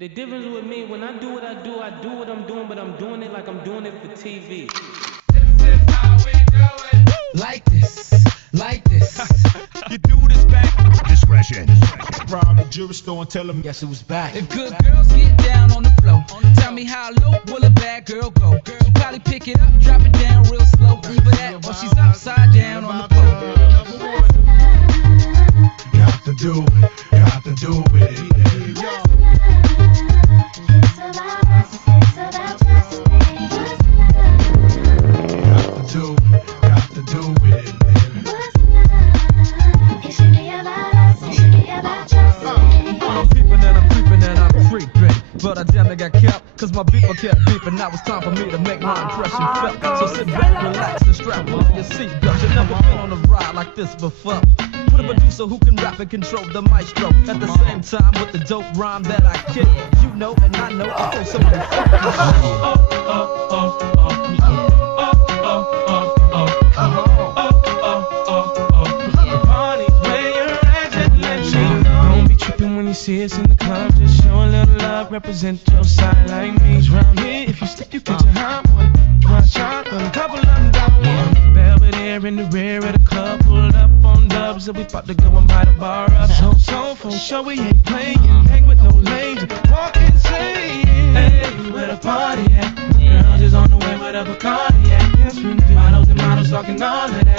The difference with me, when I do what I do what I'm doing, but I'm doing it like I'm doing it for TV. This is how we do it. Like this, like this. You do this back. Discretion. Rob the jewelry store and tell them, Guess who's back? If good girls get down on the floor, tell me how low will a bad girl go? She probably pick it up, drop it down real slow. Either that or she's upside down on the pole. got to do it, got to do it. Got to do it, baby. I'm peeping and I'm creeping and I'm creeping, but I damn near got kept, cause my beeper kept beeping. Now it's time for me to make my impression felt. So sit back, relax, and strap on your seatbelt. You never been on a ride like this before. With a producer who can rap and control the maestro. At the same time with the dope rhyme that I kick. You know and I know, so somebody You see us in the club, just show a little love, represent your side like me. Round here, if you slip, you catch a hot one. One shot, but a couple of them got one. Belvedere in the rear of the club, pulled up on dubs, and we about to go and buy the bar up. So for sure we ain't playing, hang with no lames, walk insane. Hey, where the party at? Girls is on the way with a Bacardi at. Yes, we do. Models and models talking all of that.